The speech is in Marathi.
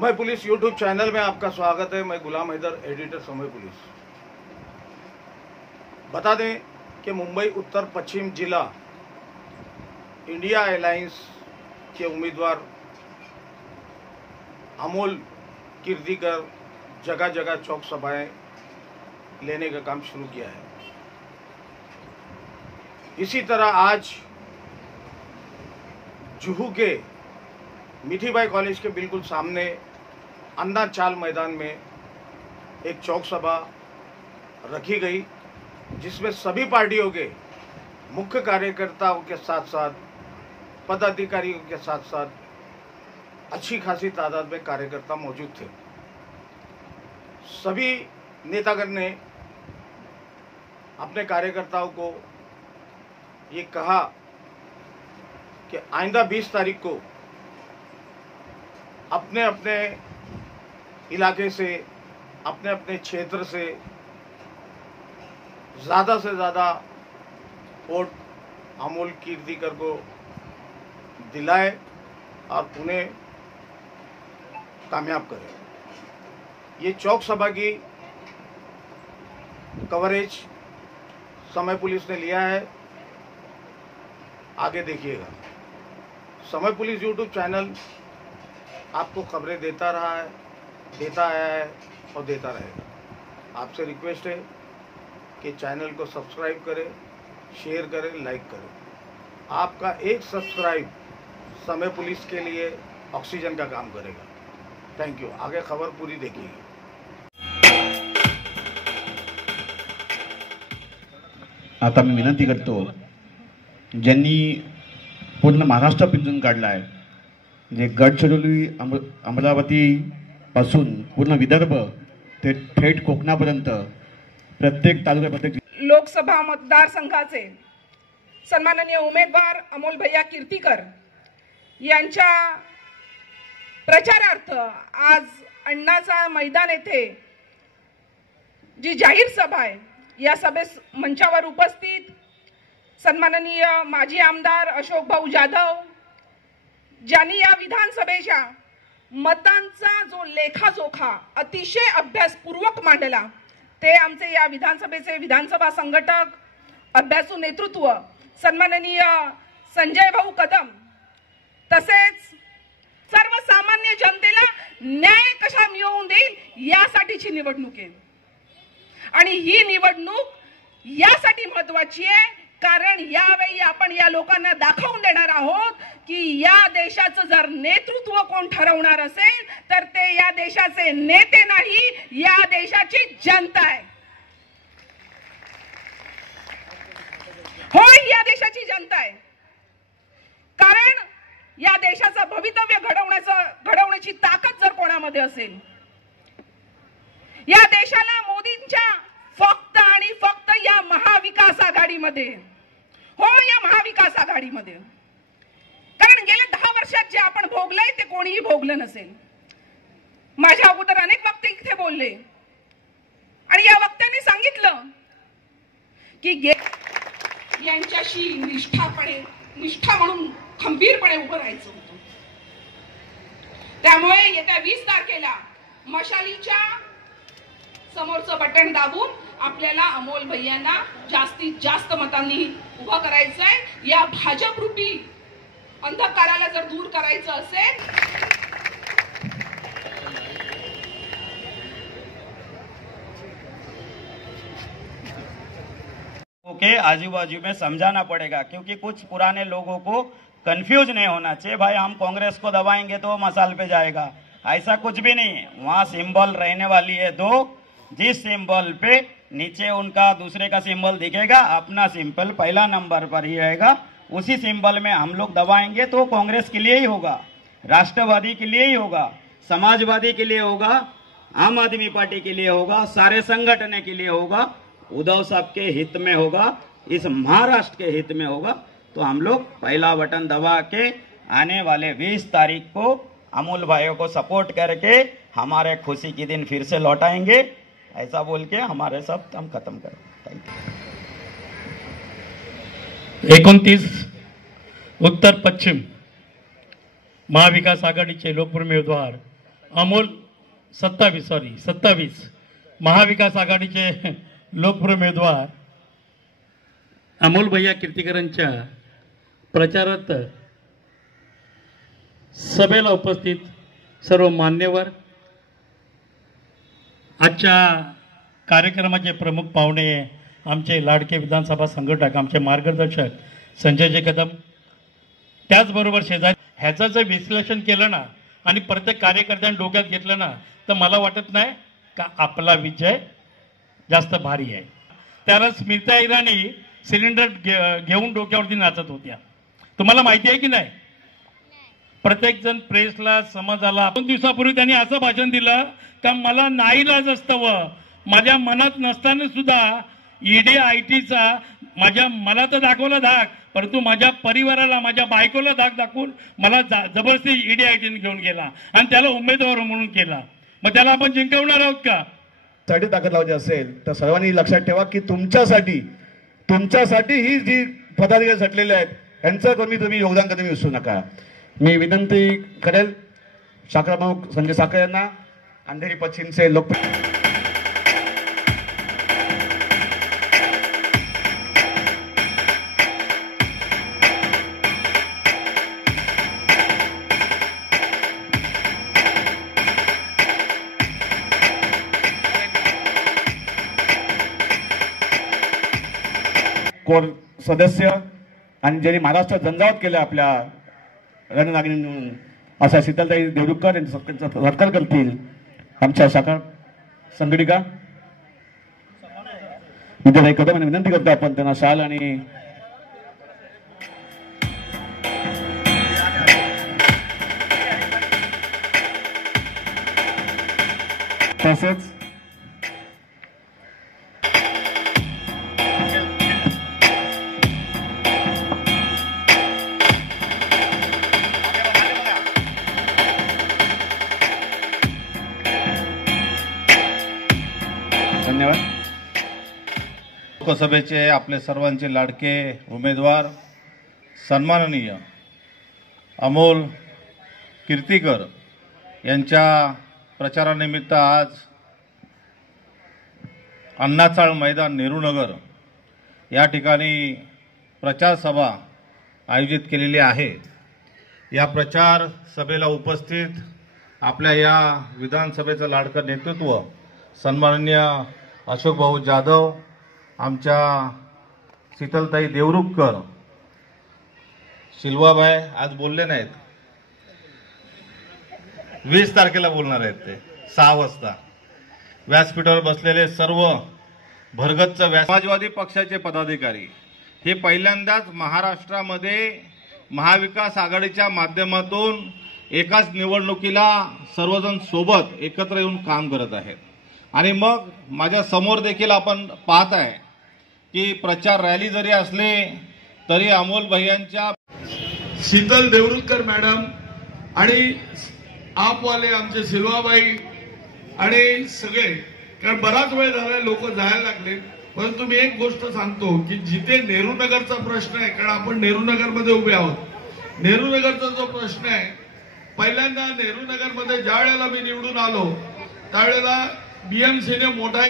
समय पुलिस यूट्यूब चैनल में आपका स्वागत है। मैं गुलाम हैदर, एडिटर समय पुलिस। बता दें कि मुंबई उत्तर पश्चिम जिला इंडिया अलायंस के उम्मीदवार अमोल कीर्तिकर जगह जगह चौक सभाएं लेने का काम शुरू किया है। इसी तरह आज जुहू के मिठीबाई कॉलेज के बिल्कुल सामने अन्ना चाल मैदान में एक चौक सभा रखी गई, जिसमें सभी पार्टियों के मुख्य कार्यकर्ताओं के साथ साथ पदाधिकारियों के साथ साथ अच्छी खासी तादाद में कार्यकर्ता मौजूद थे। सभी नेतागण ने अपने कार्यकर्ताओं को ये कहा कि आइंदा 20 तारीख को अपने अपने इलाके से, अपने अपने क्षेत्र से ज़्यादा से ज़्यादा वोट अमोल कीर्तिकर को दिलाए और उन्हें कामयाब करें। ये चौक सभा की कवरेज समय पुलिस ने लिया है, आगे देखिएगा। समय पुलिस यूट्यूब चैनल आपको खबरें देता आया है और देता रहेगा। आपसे रिक्वेस्ट है कि चैनल को सब्सक्राइब करें, शेयर करें, लाइक करें। आपका एक सब्सक्राइब समय पुलिस के लिए ऑक्सीजन का काम करेगा। Thank you. आगे खबर पूरी देखिएगा। आता मी विनंती करतो, ज्यांनी पूर्ण महाराष्ट्र पिंजून काढला आहे, जे गडचिरोली अमरावती पासून पूर्ण विदर्भ ते थेट कोकणापर्यंत प्रत्येक तालुक्यात प्रत्येक लोकसभा मतदारसंघाचे सन्माननीय उमेदवार अमोल भैया कीर्तिकर यांच्या प्रचारार्थ आज अण्णाचा मैदान येथे जी जाहीर सभा आहे, या सभेस मंचावर उपस्थित सन्माननीय माजी आमदार अशोक भाऊ जाधव, ज्यांनी या विधानसभेच्या मतांचा जो लेखाजोखा अतिशय अभ्यासपूर्वक मांडला, ते आमचे या विधानसभेचे विधानसभा संघटक अभ्यासू नेतृत्व सन्माननीय संजय भाऊ कदम, तसेच सर्वसामान्य जनतेला न्याय कशा मिळवून देईल यासाठीची निवडणूक आहे। आणि ही निवडणूक यासाठी महत्त्वाची आहे कारण यावेळी आपण या लोकांना दाखवून देणार आहोत की या देशाचं जर नेतृत्व कोण ठरवणार असेल तर ते या देशाचे नेते नाही, या देशाची जनता आहे। होय, या देशाची जनता आहे। कारण या देशाचं भवितव्य घडवण्याची ताकद जर कोणामध्ये असेल, या देशाला मोदींच्या फक्त आणि फक्त या महाविकास आघाडीमध्ये, हो या महाविकास आघाडीमध्ये, कारण गेल्या 10 वर्षात जे आपण भोगलंय ते कोणीही भोगलं नसेल। माझ्या अगोदर अनेक वक्ते इथे बोलले आणि या वक्त्यांनी सांगितलं की यांच्याशी निष्ठा म्हणून खंबीरपणे उभं राहायचं होतं। त्यामुळे येत्या 20 तारखेला मशालीच्या समोरचं बटन दाबून आपल्याला अमोल भैयांना जास्तीत जास्त मतांनी उभा करायचं आहे। या भाजप रूपी अंधकाराला जर दूर करायचं असेल, के आजू बाजू में समझाना पड़ेगा, क्योंकि कुछ पुराने लोगों को कंफ्यूज नहीं होना चाहिए। भाई हम कांग्रेस को दबाएंगे तो मसाल पे जाएगा, ऐसा कुछ भी नहीं है। वहां सिंबल रहने वाली है दो, जिस सिंबल पे नीचे उनका दूसरे का सिंबल दिखेगा, अपना सिंबल पहला नंबर पर ही रहेगा, उसी सिंबल में हम लोग दबाएंगे तो कांग्रेस के लिए ही होगा, राष्ट्रवादी के लिए ही होगा, समाजवादी के लिए होगा, आम आदमी पार्टी के लिए होगा, सारे संगठन के लिए होगा, उद्धव साहब के हित में होगा, इस महाराष्ट्र के हित में होगा। तो हम लोग पहला बटन दबा के आने वाले 20 तारीख को अमोल भाइयों को सपोर्ट करके हमारे खुशी के दिन फिर से लौटाएंगे, ऐसा बोल के हमारे सब हम खत्म करें। Thank you. 29 उत्तर पश्चिम महाविकास आघाडीचे लोकप्रिय उमेदवार अमोल 27 महाविकास आघाडीचे लोकप्रिय उमेदवार अमोल भैया कीर्तिकरांच्या प्रचारार्थ सभेला उपस्थित सर्व मान्यवर, आजच्या कार्यक्रमाचे प्रमुख पाहुणे, आमचे लाडके विधानसभा संघटक, आमचे मार्गदर्शक संजयजी कदम, त्याचबरोबर शेजारी, ह्याचं जर विश्लेषण केलं ना आणि प्रत्येक कार्यकर्त्यांनी डोक्यात घेतलं ना तर मला वाटत नाही का आपला विजय जास्त भारी आहे. त्याला स्मिता इराणी सिलेंडर घेऊन डोक्यावरती नाचत होत्या. तुम्हाला माहिती आहे की नाही? प्रत्येक जण प्रेसला, समाजाला 2 दिवसापूर्वी त्यांनी असं भाषण दिलं का मला नाईलाज असतं, माझ्या मनात नसताना सुद्धा ईडी आयटीचा मला तर दाखवला धाक, परंतु माझ्या परिवाराला, माझ्या बायकोला धाक दाखवून मला जबरदस्ती ईडी आयटीने घेऊन गेला आणि त्याला उमेदवार म्हणून केला. मग त्याला आपण जिंकवणार आहोत का? साठी ताकद लावायची असेल तर सर्वांनी लक्षात ठेवा की तुमच्यासाठी ही जी पदाधिकारी झटलेले आहेत यांचं तुम्ही योगदान कधी विसरू नका. मी विनंती करेल शाखा प्रमुख संजय साखर यांना, अंधेरी पश्चिमचे लोकप्रिय कोर सदस्य आणि ज्यांनी महाराष्ट्रात झंझावात केल्या आपल्या रणनागिनी म्हणून अशा शीतलताई देवरुखकर यांचा सत्कार करतील आमच्या शाखा संघटिका विद्याताई कदम यांना विनंती करतो आपण त्यांना शाल आणि तसेच धन्यवाद. लोकसभेचे आपले सर्वांचे लाडके उमेदवार सन्माननीय अमोल कीर्तिकर यांच्या प्रचारानिमित्त आज अण्णाचाळ मैदान नेहरूनगर या ठिकाणी प्रचार सभा आयोजित केलेली आहे. या प्रचार सभेला उपस्थित आपल्या या विधानसभेचं लाडकं नेतृत्व सन्माननीय अशोक भाऊ जाधव, आमच्या शीतलताई देवरुखकर, शिल्वाबाई आज बोलले नाहीत, 20 तारखेला बोलणार आहेत ते 6 वाजता. व्यासपीठावर बसलेले सर्व भरगच्च समाजवादी पक्षाचे पदाधिकारी हे पहिल्यांदाच महाराष्ट्रामध्ये महाविकास आघाडीच्या माध्यमातून एकाच निवडणुकीला सर्वजण सोबत एकत्र येऊन काम करत आहेत. आणि मग माझ्या समोर देखील आपण पाहत आहे की प्रचार रॅली जरी असले तरी अमोल भैयांच्या शीतल देवरुखकर मॅडम आणि आपवाले आमचे सिल्वाबाई आणि सगळे, कारण बराच वेळ झाला लोक जायला लागले. परंतु मी एक गोष्ट सांगतो की जिथे नेहरूनगरचा प्रश्न आहे, कारण आपण नेहरूनगरमध्ये उभे आहोत, नेहरूनगरचा जो प्रश्न आहे, पहिल्यांदा नेहरूनगरमध्ये ज्या वेळेला मी निवडून आलो त्यावेळेला बीएमसीने मोठा